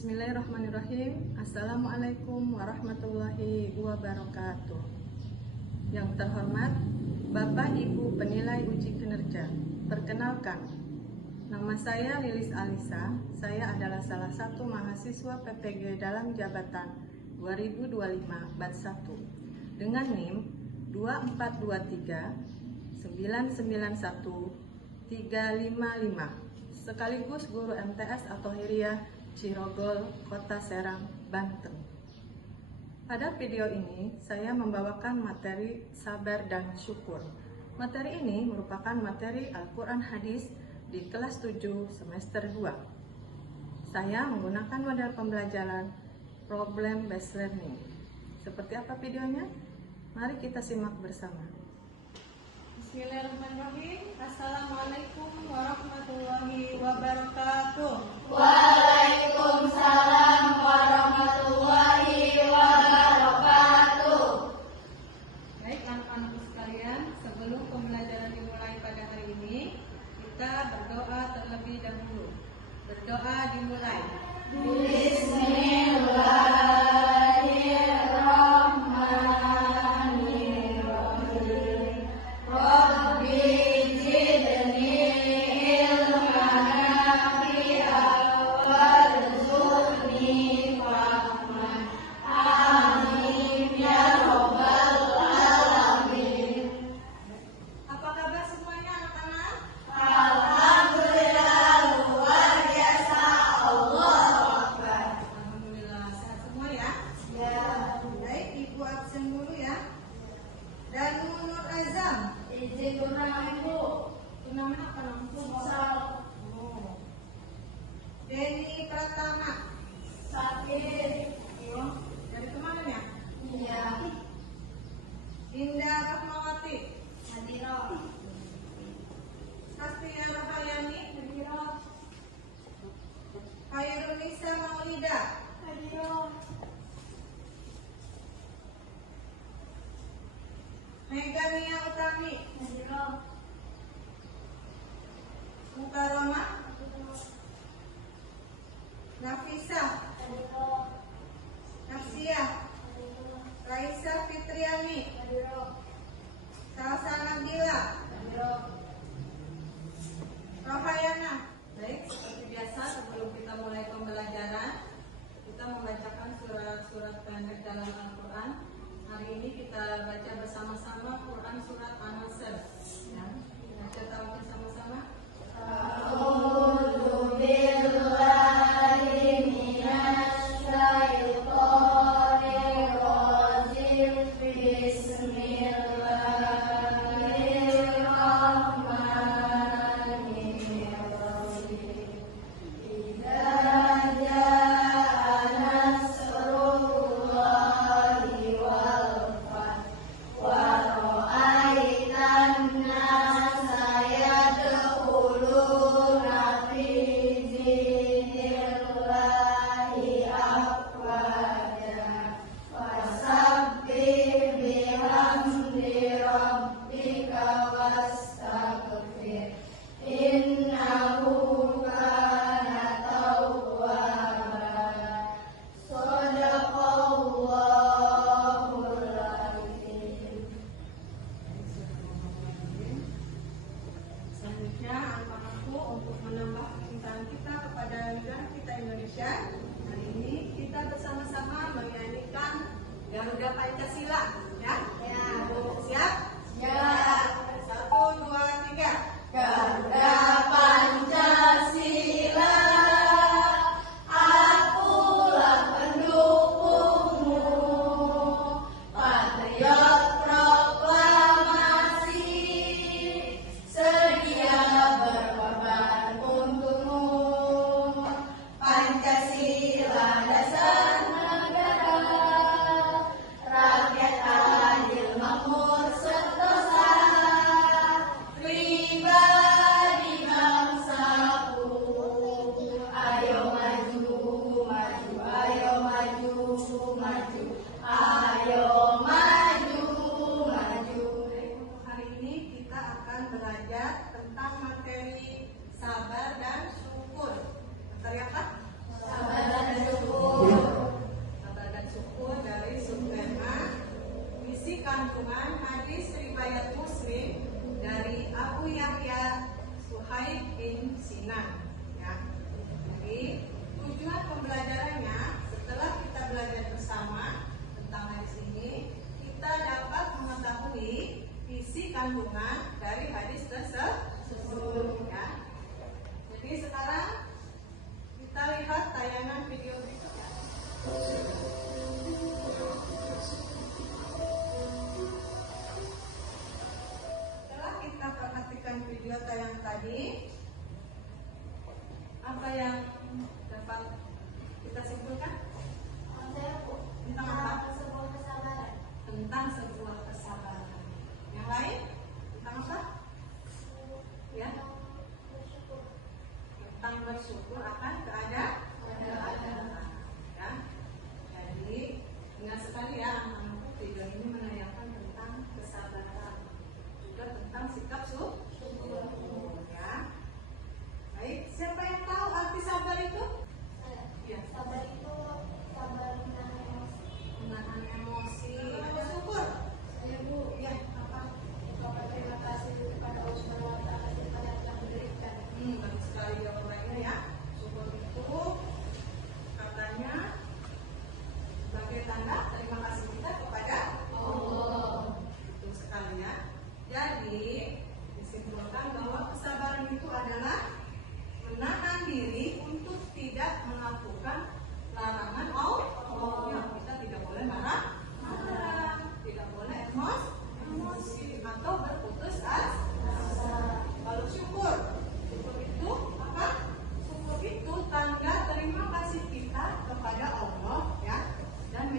Bismillahirrahmanirrahim. Assalamualaikum warahmatullahi wabarakatuh. Yang terhormat Bapak Ibu penilai uji kinerja, perkenalkan, nama saya Lilis Alisa. Saya adalah salah satu mahasiswa PPG dalam jabatan 2025 Bat 1 dengan NIM 2423 991 355, sekaligus guru MTS atau Hiriah Cirogol, Kota Serang, Banten. Pada video ini, saya membawakan materi sabar dan syukur. Materi ini merupakan materi Al-Quran Hadis di kelas 7 semester 2. Saya menggunakan model pembelajaran Problem Based Learning. Seperti apa videonya? Mari kita simak bersama. Bismillahirrahmanirrahim. Assalamualaikum warahmatullahi wabarakatuh. Waalaikumsalam warahmatullahi wabarakatuh. Baik anak-anakku sekalian, sebelum pembelajaran dimulai pada hari ini, kita berdoa terlebih dahulu. Berdoa dimulai. Bismillahirrahmanirrahim. Rabbi zidni ilman nafi'an warzuqni fahman. Amin ya rabbal alamin. Apa kabar semuanya anak-anak? Alhamdulillah luar biasa. Allahu Akbar. Alhamdulillah sehat semua ya. Ya. Baik, Ibu absen dulu ya. Dan Nur Azam. Izin turnamen Bu. Turnamen apa namanya? Futsal. Oh. Denny Pratama. Sakit. Oh, dari kemana ya? Iya. Indah Rahmawati. Hadiroh. Sastia Rohayani. Hadiroh. Khairunisa Maulida. Hadiroh. Megania Utami. Hadiroh. Mukaroma. Nafisa. Hadiroh. Nafsia. Hadiroh. Raisa Fitriani. Hadiroh. Salsa Nabila. Hadiroh. Rohayana. Baik, seperti biasa sebelum kita mulai pembelajaran, kita membacakan surat-surat pendek dalam Al-Quran. Hari ini kita baca bersama-sama Quran surat An-Nasr. Ya, baca tahu bersama-sama. A'udzu billahi minasy syaithanir rajim. Bismillahirrahmanirrahim. Idza jaa nasrullahi wal fath wa ra'aitan nasa yadkhuluna fi dinillahi afwaja. Fasabbih bihamdi rabbika wastaghfir. Innahu kana tawwaba. Shadaqallahul azim. Selanjutnya, anak-anakku, untuk menambah kecintaan kita kepada negara kita Indonesia, hari ini kita bersama-sama menyanyikan Garuda Pancasila. Ya? Ya. Siap? Ya. 1, 2, 3. Garuda Pancasila, akulah pendukungmu, patriot proklamasi, sedia berkorban untukmu. Pancasila dasar negara, rakyat adil makmur sentosa. Pribadi bangsaku, ayo maju, maju, ayo maju, maju, ayo maju, maju. Hari ini kita akan belajar tentang materi sabar dan syukur. Materi apa? Sabar dan syukur.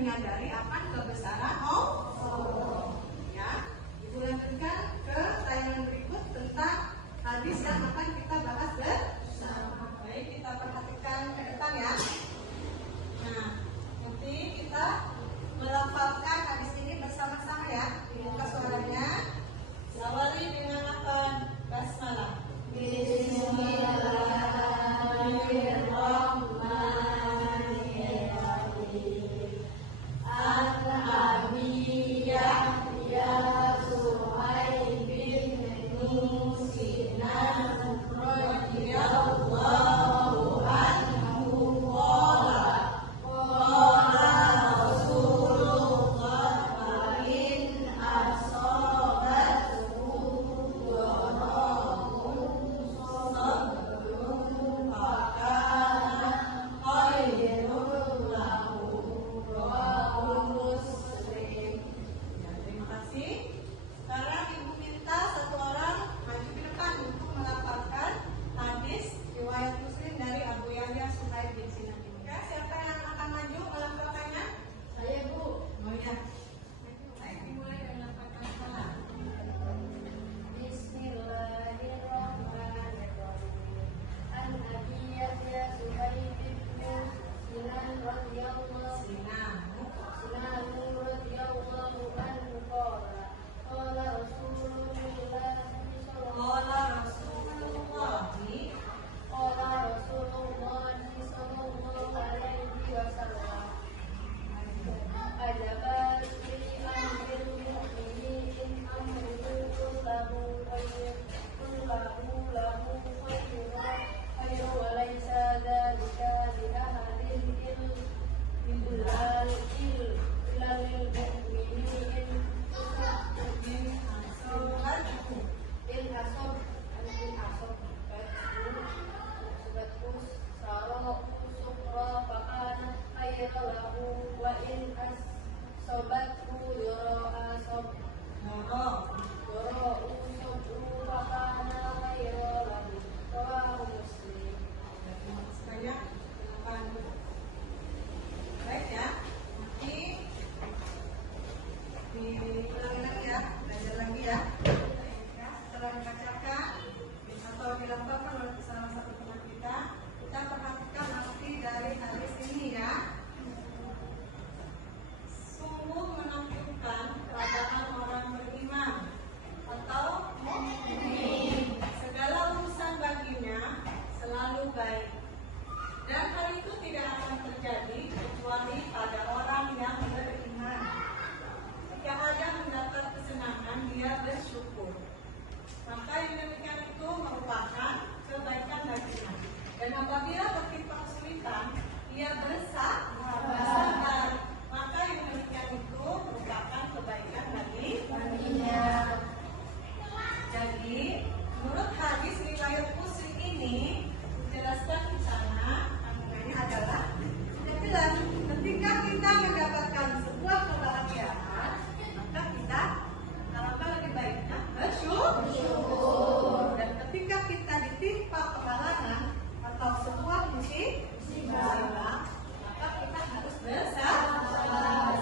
menyadari akan kebesaran Allah. Ya, Ibu lanjutkan ke tayangan berikut tentang hadis yang akan kita bahas bersama. Baik, kita perhatikan ke depan ya. Nah, nanti kita melafalkan hadis ini bersama-sama ya. Dibuka suaranya. Awali dengan apa? Basmalah. Bismillahirrahmanirrahim. An-Abiyah ya Suhaib bin Sinan radhiyallahu anhu qala qala Rasulullah in asabathu dharrun sabrun fakana khairun lahu rawahu Muslim. Ya, terima kasih. Sekarang Ibu minta satu orang maju ke depan untuk melafalkan hadis riwayat Muslim dari Abu Yahya Suhaib bin Sinan ini. Ya, siapa yang akan maju melafalkannya? Saya, Bu. Oh ya. Baik, dimulai dari lafalkan salah. Bismillahirrahmanirrahim. An-Abiyah ya Suhaib bin Sinan radhiyallahu Sinan. radhiyallahu anhu qala qala Rasulullah Qala Rasulullah. sallallahu alaihi wasallam Ajaban li amril mu'minin amruhu kullahu khairu wa laysa dhalika li ahadin illal lil mu'minin in asob Sebatus Saro Sukra Fakana Khairu lahu wa in asobatku Yoro asob Yoro usubru Fakana Khairu lahu Rawahu Muslim. Banyak. Silakan. Baik ya. Nanti diulangi lagi ya. Belajar lagi ya. Ya, setelah dibacakan atau dilafalkan oleh salah satu teman kita perhatikan arti dari hadis ini ya. Sungguh menakjubkan keadaan orang beriman atau mukmin. Segala urusan baginya selalu baik. Dan hal itu tidak akan terjadi kecuali pada orang yang beriman. Jika ada mendapat kesenangan, dia bersyukur. Maka yang demikian itu merupakan kebaikan baginya. Dan apabila tertimpa kesulitan, ia bersabar. Maka yang demikian itu merupakan kebaikan baginya. Jadi, menurut hadis riwayat Muslim ini dijelaskan di sana, kandungannya adalah sudah jelas ketika kita mendapatkan sebuah kebahagiaan, maka kita alangkah lebih baiknya bersyukur. Dan ketika kita ditimpa kehalangan atau sebuah musibah, maka kita harus bersabar.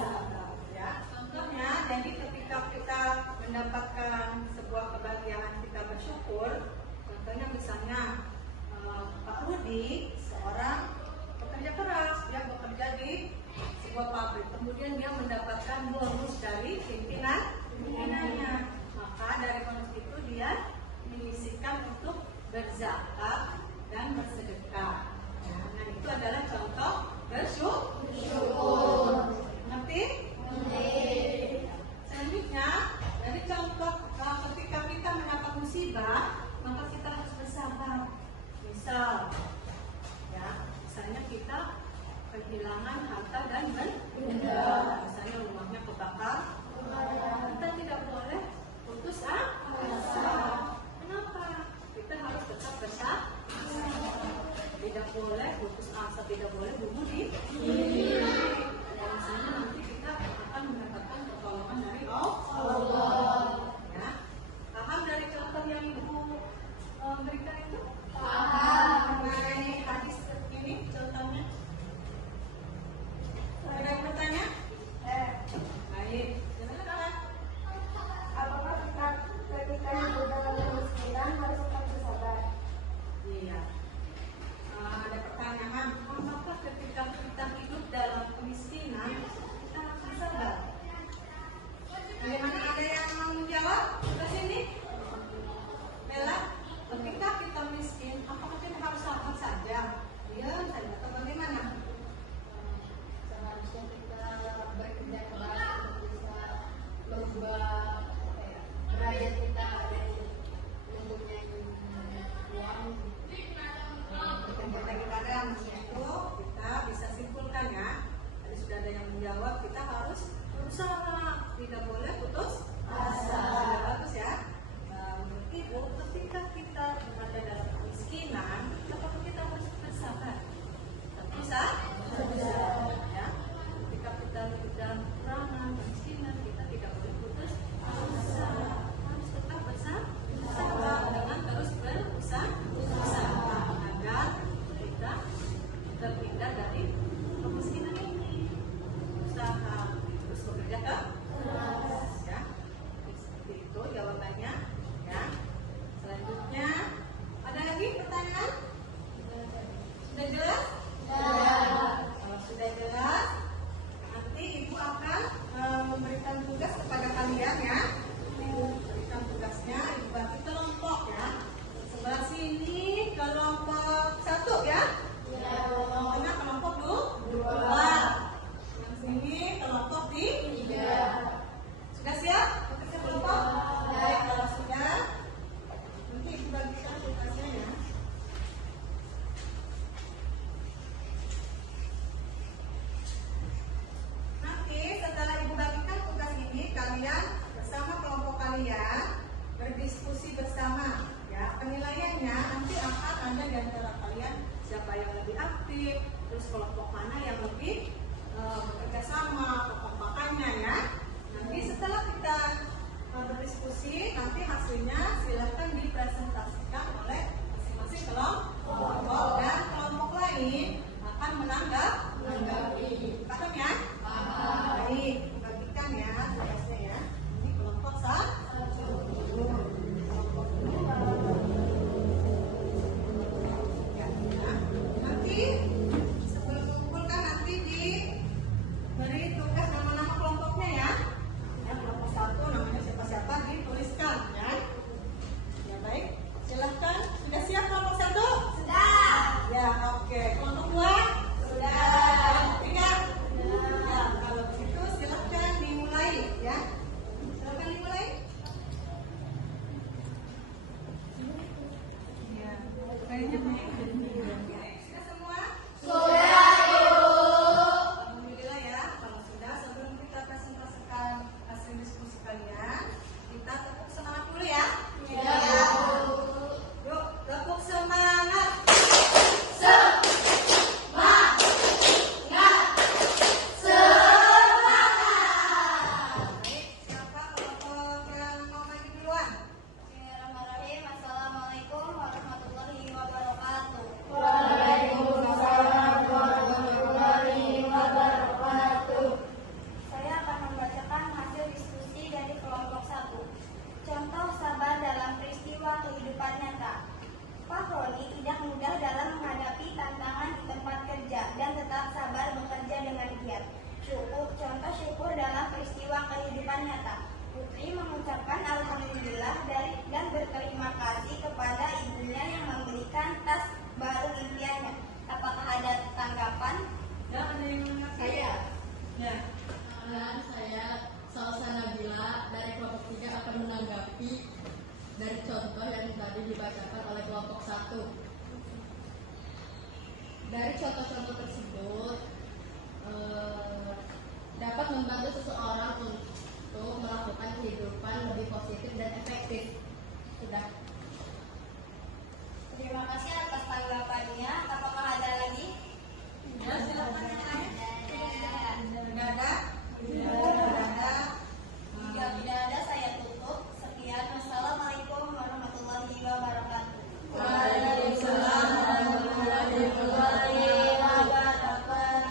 Ya, contohnya, jadi ketika kita mendapatkan sebuah kebahagiaan kita bersyukur. Contohnya misalnya Pak Rudi, seorang pekerja keras, dia bekerja di sebuah pabrik. Kemudian dia mendapatkan bonus dari pimpinannya. Maka dari bonus itu dia menyisihkan untuk berzakat dan bersedekah. Nah, itu adalah contoh bersyukur. Ngerti? Selanjutnya, dari contoh ketika kita mendapat musibah, maka kita harus bersabar. Misal, ya, misalnya kita kehilangan harta dan benda, misalnya rumahnya kebakar, kita tidak boleh putus asa. Kenapa? Kita harus tetap bersabar. Tidak boleh putus asa, tidak boleh bunuh diri. Dan misalnya nanti kita akan mendapatkan pertolongan dari Allah. Ya, paham dari contoh yang Ibu berikan itu? Paham. Mengenai hadis ini contohnya. Ada yang bertanya? tidak boleh putus asa. Sudah bagus ya. Menurut Ibu, ketika kita berada dalam kemiskinan, apakah kita harus bersabar? Tentu saja. Ya. Ketika kita dalam kekurangan, kemiskinan, kita tidak boleh putus asa. Harus tetap bersabar dengan terus berusaha agar kita terhindar dari kemiskinan ini. Usaha terus bekerja keras, ya. Seperti itu jawabannya, ya. Selanjutnya, ada lagi pertanyaan? Sudah jelas? Kalau sudah jelas, nanti Ibu akan memberikan tugas kepada kalian, ya. Ibu berikan tugasnya, Ibu bagi kelompok, ya. Sebelah sini kelompok 1, ya. Kelompoknya kelompok 2. Yang sini kelompok 3. Sudah siap untuk kelompok? Baik, kalau sudah, nanti Ibu bagikan tugasnya, ya. Nanti setelah Ibu bagikan tugas ini, kalian bersama kelompok kalian berdiskusi bersama, ya. Penilaiannya nanti akan ada di antara kalian siapa yang lebih aktif, terus kelompok mana yang lebih bekerja sama, kekompakannya, ya. Nanti setelah kita berdiskusi, nanti hasilnya silakan dipresentasikan oleh masing-masing kelompok dan kelompok lain akan menanggapi. Paham ya? Baik, bagikan ya tugasnya, ya. Ini kelompok 1. Kelompok 2. Ya. Nanti sebelum kumpulkan nanti diberi tugas nama-nama kelompoknya, ya. Ya, kelompok 1 namanya siapa-siapa dituliskan, ya. Ya, baik. Silahkan. Sudah siap kelompok 1? Sudah. Ya, oke. Kelompok 2? Sudah. Kelompok 3? Ya, kalau begitu silahkan dimulai, ya. Silahkan dimulai. Ya, kayaknya sudah semua? Alhamdulillah, ya. Kalau sudah, sebelum kita presentasikan hasil diskusi kalian, kita tepuk semangat dulu, ya. Yuk, tepuk semangat. Baik, siapa kelompok yang mau maju duluan? Bismillahirrahmanirrahim. Assalamualaikum warahmatullahi wabarakatuh. Saya akan membacakan hasil diskusi dari kelompok 1. Contoh sabar dalam peristiwa kehidupan nyata. Pak Roni tidak mudah dalam menghadapi tantangan di tempat kerja dan tetap sabar bekerja dengan giat. Contoh syukur dalam peristiwa kehidupan nyata. Putri mengucapkan alhamdulillah dan berterima kasih kepada ibunya yang membelikan tas baru impiannya. Apakah ada tanggapan? Ya, ada yang mengerti? Ya. Dan saya Salsa Nabila dari kelompok 3 akan menanggapi dari contoh yang tadi dibacakan oleh kelompok 1. Dari contoh-contoh tersebut dapat membantu seseorang untuk melakukan kehidupan lebih positif dan efektif. Sudah. Terima kasih atas tanggapannya. Apakah ada lagi? Ya, silakan yang lain. Tidak. Sudah ada? Sudah ada. Jika tidak ada, saya tutup. Sekian. Wassalamualaikum warahmatullahi wabarakatuh. Waalaikumsalam warahmatullahi wabarakatuh.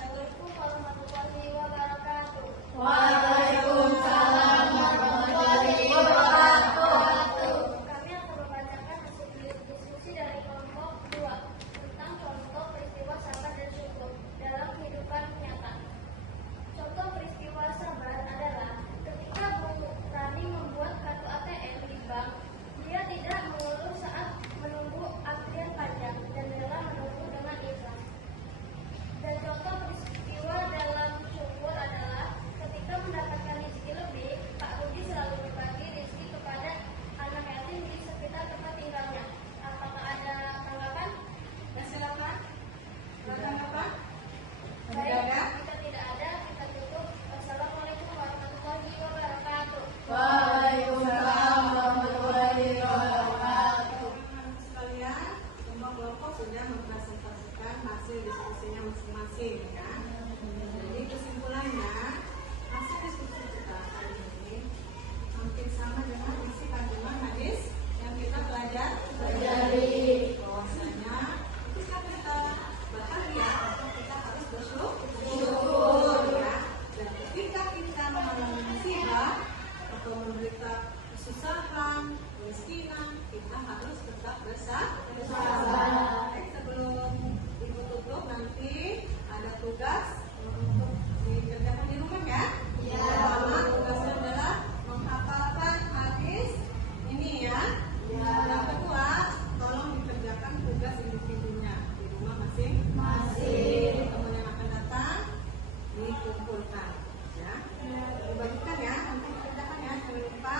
dikumpulkan. Ya, dibagikan ya, nanti dikerjakan ya. Jangan lupa